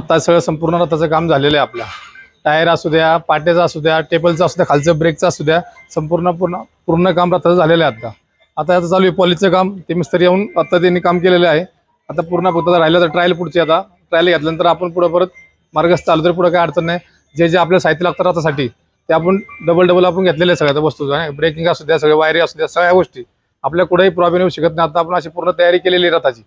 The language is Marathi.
आता सगळं संपूर्ण रथाचं काम झालेलं आहे आपल्या। टायर असू द्या, पाट्याचा असू द्या, टेबलचा असू द्या, खालचं ब्रेकचा असू द्या, पूर्ण काम रथाचं झालेलं आहे। आता आता चालू आहे पॉलिशचं काम। ते मिस्त्री येऊन आता त्यांनी काम केलेलं आहे। आता पूर्ण फक्त राहिलं तर ट्रायल पुढची। आता ट्रायल घेतल्यानंतर आपण पुढे परत मार्गस्थ चालू तर पुढे काय अडचण नाही। जे जे आपल्याला साहित्य लागतं रथासाठी ते आपण डबल आपण घेतलेले सगळ्या वस्तू, ब्रेकिंग असू द्या, सगळे वायरी असू द्या, सगळ्या गोष्टी आपल्या कुठेही प्रॉब्लेम येऊ शकत नाही। आता आपण अशी पूर्ण तयारी केलेली आहे रथाची।